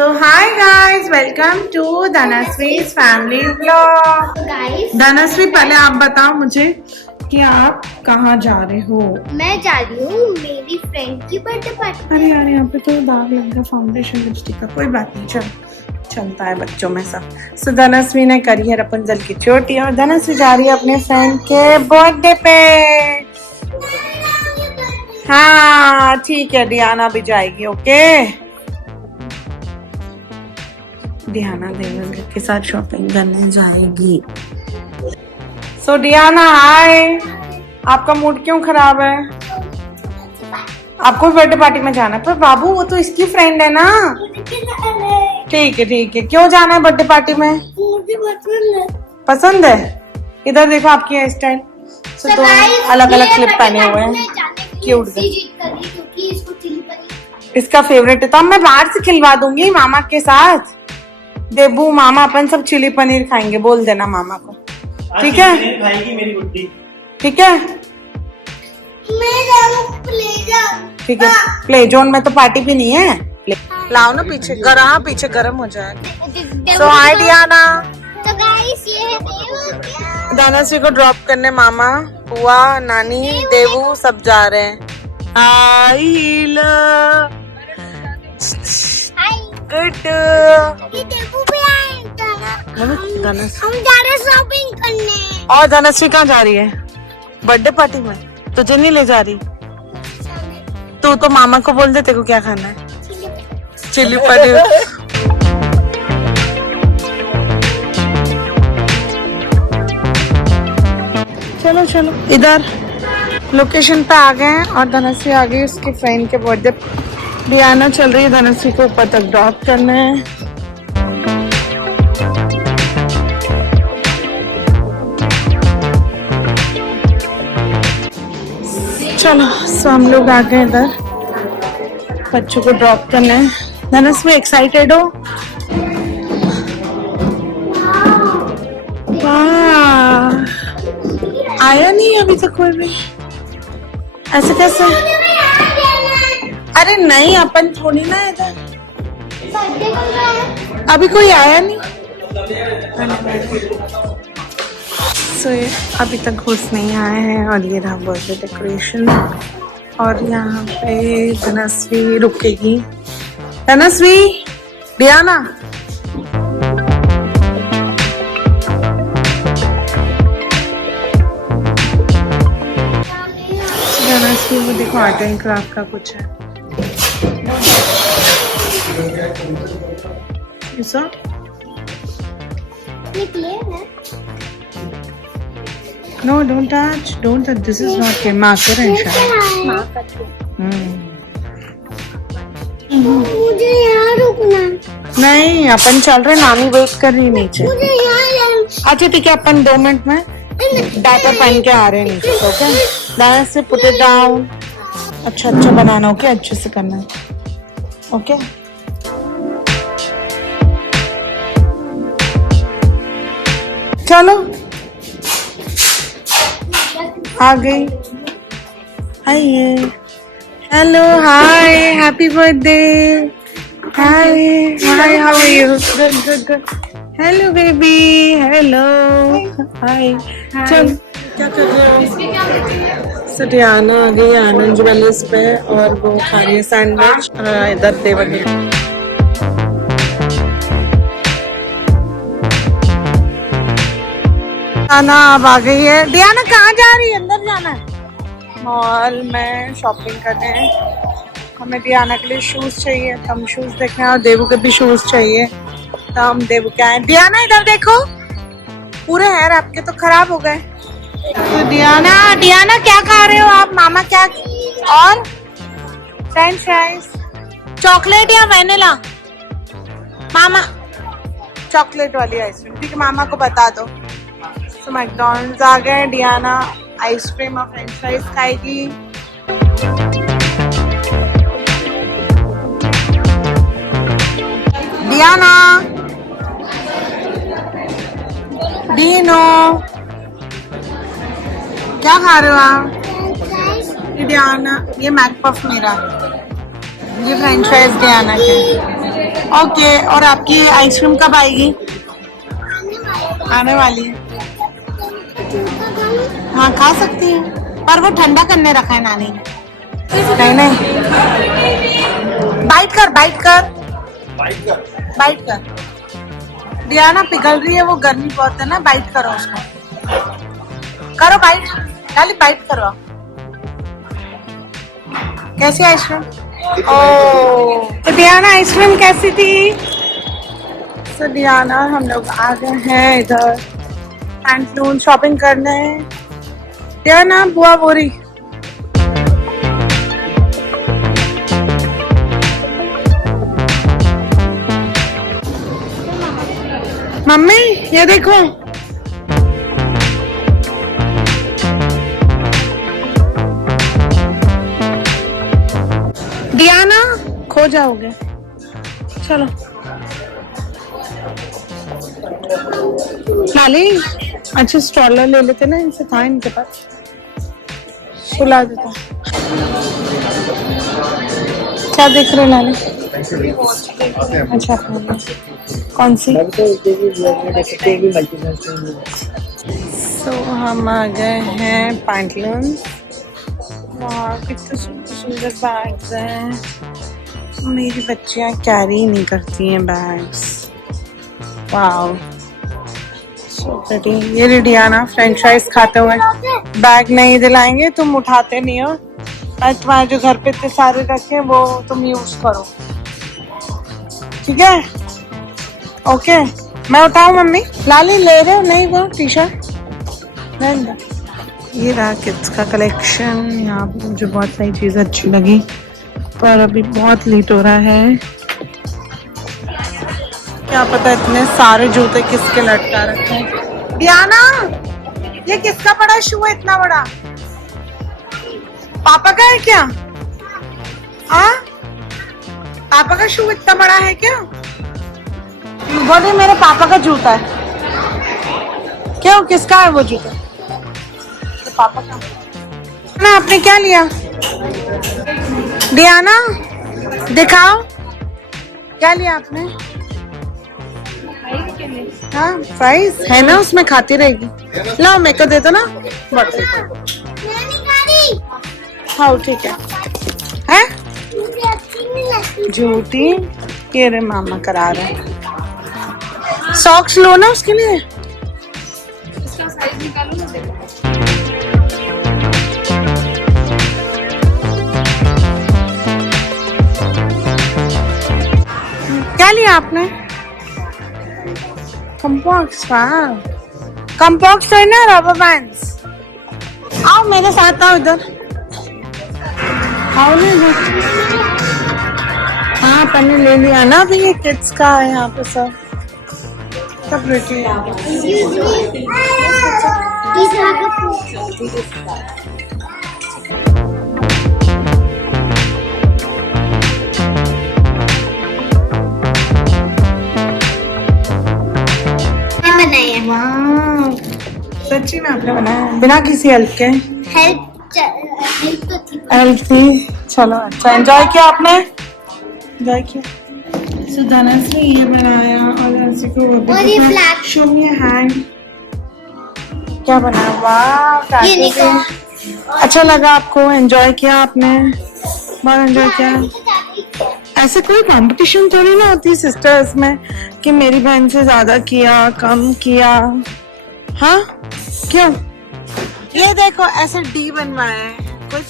So hi guys, welcome to Dhanasri's family vlog. Dhanashree पहले आप बताओ मुझे कि आप कहाँ जा रहे हो? मैं जा रही हूँ मेरी फ्रेंड की बर्थडे पार्टी। अरे यार यहाँ पे तो दाग लग गया फाउंडेशन लिपस्टिक का। कोई बात नहीं, चलता है बच्चों में सब। सो धनश्री ने करी है रपुंजल की चोटी और धनश्री जा रही है अपने फ्रेंड के बर्थडे पे। हाँ ठीक है, डियाना भी जाएगी। ओके, डियाना देवेंद्र के साथ शॉपिंग करने जाएगी। सो डियाना हाय, आपका मूड क्यों खराब है? आपको बर्थडे पार्टी में जाना है, पर बाबू वो तो इसकी फ्रेंड है ना। ठीक है, क्यों जाना है बर्थडे पार्टी में? मुझे पसंद है। इधर देखो आपकी हेयर स्टाइल। सो तो अलग अलग क्लिप पहने हुए हैं, क्यूट। इसका फेवरेट है तो मैं बाहर से खिलवा दूंगी मामा के साथ। देबू मामा अपन सब चिली पनीर खाएंगे, बोल देना मामा को। ठीक है, खाएगी मेरी गुड्डी। ठीक है, ठीक है। प्ले जोन में तो पार्टी भी नहीं है। लाओ ना पीछे, पीछे गर्म हो जाएगा। सो हाय डियाना। तो गाइस ये है देवू। धनश्री को ड्रॉप करने मामा, बुआ, नानी, देवू सब जा रहे हैं। गुड। ये देवू भी आएगा। हम जा रहे शॉपिंग करने। और धनश्री कहाँ जा रही है? बर्थडे पार्टी में। तुझे नहीं ले जा रही? तू तो मामा को बोल दे तेरे को क्या खाना है। चिली पनीर। चलो इधर लोकेशन पे आ गए हैं और धनश्री आ गई उसकी फ्रेंड के बर्थडे। डियाना चल रही है धनश्री को ऊपर तक ड्रॉप करने। चलो सो हम लोग आ गए इधर बच्चों को ड्रॉप करने। धनश्री एक्साइटेड हो? वाह, आया नहीं अभी तक कोई भी। ऐसे कैसे? अरे नहीं, अपन थोड़ी ना इधर, अभी कोई आया नहीं। सो अभी तक घुस नहीं आए हैं और ये रहा बर्थडे डेकोरेशन। और यहाँ पे धनश्री रुकेगी। धनश्री, डियाना धनश्री वो देखो आर्ट एंड क्राफ्ट का कुछ है। No, don't touch. This is not marker and shine. मुझे यहाँ रुकना। नहीं, अपन चल रहे, नानी वेट कर रही नीचे। मुझे यहाँ अच्छा ठीक है, अपन 2 मिनट में डायपर पहन के आ रहे हैं नीचे। ओके, डायरेक्ट से पुट इट डाउन। अच्छा बनाना। ओके, अच्छे से करना है। ओके, चलो आ गई। आइए। Hello, hi, happy birthday. Hi, how are you? Good. Hello baby, hello, hi. चल, क्या कर रहे हो? सटियाना आ गई आनंद ज्वेलर्स पे और वो खा रही है सैंडविच। इधर देवनी डियाना अब आ गई है। डियाना कहाँ जा रही है? अंदर जाना है मॉल में शॉपिंग करने। हमें डियाना के लिए शूज चाहिए, तो हम शूज देखने और देवू के भी शूज चाहिए, तो हम देवू के आए। डियाना इधर देखो, पूरे हेयर आपके तो खराब हो गए। तो डियाना क्या खा रहे हो आप? मामा क्या? और फ्रेंच फ्राइज, चॉकलेट या वैनिला? मामा चॉकलेट वाली आइसक्रीम। ठीक है, मामा को बता दो। तो मैकडॉनल्ड्स आ गए। डियाना आइसक्रीम और फ्रेंच फ्राइज खाएगी। डियाना, डीनो क्या खा रहे हो आप? डियाना, ये मैक पफ मेरा, ये फ्रेंच फ्राइज डियाना के। ओके, और आपकी आइसक्रीम कब आएगी? आने वाली है। हाँ खा सकती है, पर वो ठंडा करने रखा है नानी ने। नहीं नहीं, बाइट कर बाइट कर बाइट कर। डियाना पिघल रही है, वो गर्मी बहुत है ना, बाइट करो उसको, करो बाइट, खाली बाइट करो। कैसी आइसक्रीम? ओह, तो डियाना आइसक्रीम कैसी थी? तो डियाना हम लोग आ गए हैं इधर पैंटलून शॉपिंग करने। डियाना बुआ बोरी। मम्मी ये देखो, डियाना खो जाओगे। चलो लाली, अच्छा स्ट्रॉलर ले लेते ना, इनसे था इनके पास, सुला देता। क्या देख रहे लाली? अच्छा कौन सी? तो हम आ गए हैं पैंटलून। वाह कितने सुंदर सुंदर बैग्स हैं। मेरी बच्चियां कैरी नहीं करती हैं बैग्स। वाह सो प्रिटी। ये डियाना फ्रेंच फ्राइज खाते हुए बैग नहीं दिलाएंगे, तुम उठाते नहीं हो, मैं तुम्हारे जो घर पे इतने सारे रखे वो तुम यूज करो, ठीक है? ओके मैं उठाऊं मम्मी? लाली ले रहे हो? नहीं वो टी शर्ट नहीं। ये रहा किड्स का कलेक्शन। यहाँ पे मुझे बहुत सारी चीजें अच्छी लगी, पर अभी बहुत लेट हो रहा है। क्या पता इतने सारे जूते किसके लटका रखे हैं। डियाना ये किसका बड़ा शू है इतना बड़ा? पापा का है क्या? हाँ पापा का शू इतना बड़ा है क्या? बोले मेरे पापा का जूता है। क्यों किसका है वो जूता? तो पापा का ना। आपने क्या लिया डियाना? दिखाओ क्या लिया आपने? हाँ फ्राइज है ना उसमें, खाती रहेगी। लाओ मेरे को दे दो ना बॉटल। हाँ ठीक है झूठी। ये रे मामा करा रहे। सॉक्स लो ना उसके लिए। इसका साइज निकालो ना, देखो। क्या लिया आपने? कंपॉक्स। कंपॉक्स है ना, रबर बैंड्स। आओ मेरे साथ आओ इधर, आओ ना इधर। हाँ मैंने ले लिया ना, अभी ये किड्स का है यहाँ पे सब प्रिटी। सच्ची में आपने बनाया बिना किसी हेल्प के? हेल्प तो थी। हेल्प थी। चलो अच्छा एंजॉय किया आपने? एंजॉय किया। सुधाना से ये बनाया और ऐसे को शो मी हैंड। क्या बनाया? वाह अच्छा लगा आपको? एंजॉय किया आपने? बहुत एंजॉय किया। ऐसे कोई कंपटीशन थोड़ी ना होती सिस्टर्स में कि मेरी बहन से ज्यादा किया कम किया। हाँ क्यों? ये देखो ऐसे डी बनवाया है कुछ।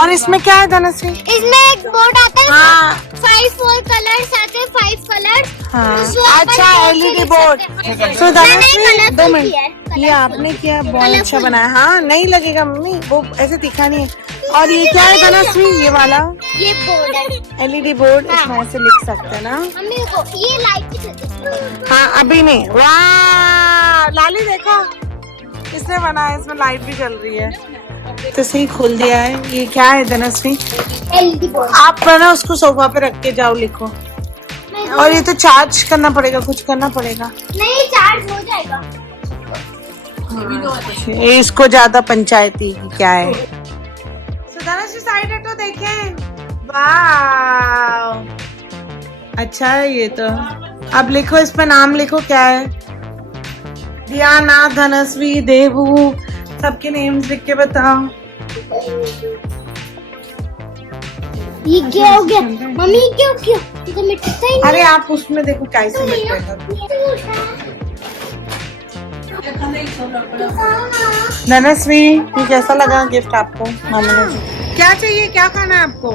और इसमें क्या है धनश्री? इसमें एक बोर्ड आता है। हाँ 4 कलर्स आते हैं, 5 कलर्स। हाँ अच्छा एलईडी बोर्ड। तो धनश्री 2 मिनट, ये आपने किया बहुत अच्छा बनाया। हाँ नहीं लगेगा मम्मी, वो ऐसे तीखा नहीं है। और ये क्या है धनश्री? ये वाला ये बोर्ड है, एलईडी बोर्ड। इसमें ऐसे लिख सकते हैं ना। मम्मी को ये लाइट भी चलती है। हाँ अभी नहीं। वाह लाली देखो इसने बनाया, इसमें लाइट भी चल रही है। तो सही खोल दिया है। ये क्या है धनश्री? LED board. आप ना उसको सोफा पे रख के जाओ, लिखो। और ये तो चार्ज करना पड़ेगा, कुछ करना पड़ेगा। नहीं चार्ज हो जाएगा। ये इसको ज्यादा पंचायती क्या है? धनश्री साइड हटो देखें। वाह अच्छा है ये तो। अब लिखो, इस पे नाम लिखो, क्या है? डियाना, धनस्वी, देवू, सबके नेम्स लिख के बताओ। ये क्या हो गया मम्मी? क्या हो गया? ये तो मिटता ही नहीं। अरे आप उसमें देखो कैसे मिटेगा। धनस्वी, ये कैसा लगा गिफ्ट आपको मामा ने? क्या चाहिए, क्या खाना है आपको?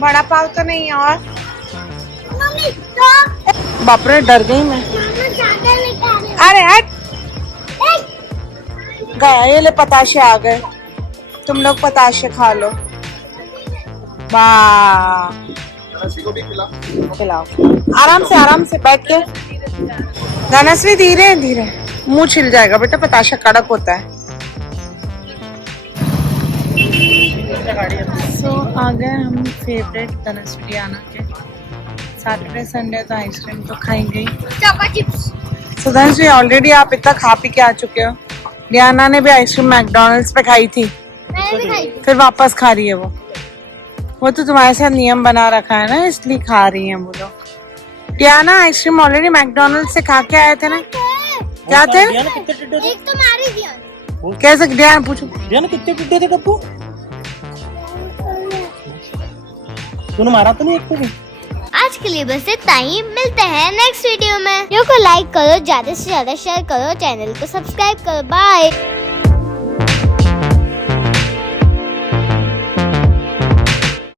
बड़ा पाव तो नहीं और? मम्मी तो बाप रे, डर गई मैं। मामा ज्यादा लेके आ रहे अरे हट गया, ये ले पताशे आ गए, तुम लोग पताशे खा लो। वाह, खिलाओ आराम से बैठ के। धनस्वी धीरे धीरे, मुंह छिल जाएगा बेटा, पताशा कड़क होता है। सो आ गए हम फेवरेट धनस्वी डियाना के। सैटरडे संडे तो आइसक्रीम तो खाएंगे ही। चापा चिप्स। सो धनस्वी, ऑलरेडी आप इतना खा पी के आ चुके हो। डियाना ने भी आइसक्रीम मैकडोनल्ड्स पे खाई थी, मैंने भी खाई। फिर वापस खा रही है वो तो तुम्हारे साथ नियम बना रखा है ना, इसलिए खा रही है वो लोग। डियाना आइसक्रीम ऑलरेडी मैकडोनल्ड से खा के आए थे ना। क्या थे? एक तो मारी दिया। कैसे? डियाना पूछो। डियाना कितने टिड्डे थे डब्बू? तूने मारा तो नहीं एक को भी? आज के लिए बस इतना ही, मिलते हैं नेक्स्ट वीडियो में। वीडियो को लाइक करो, ज्यादा से ज्यादा शेयर करो, चैनल को सब्सक्राइब करो। बाय।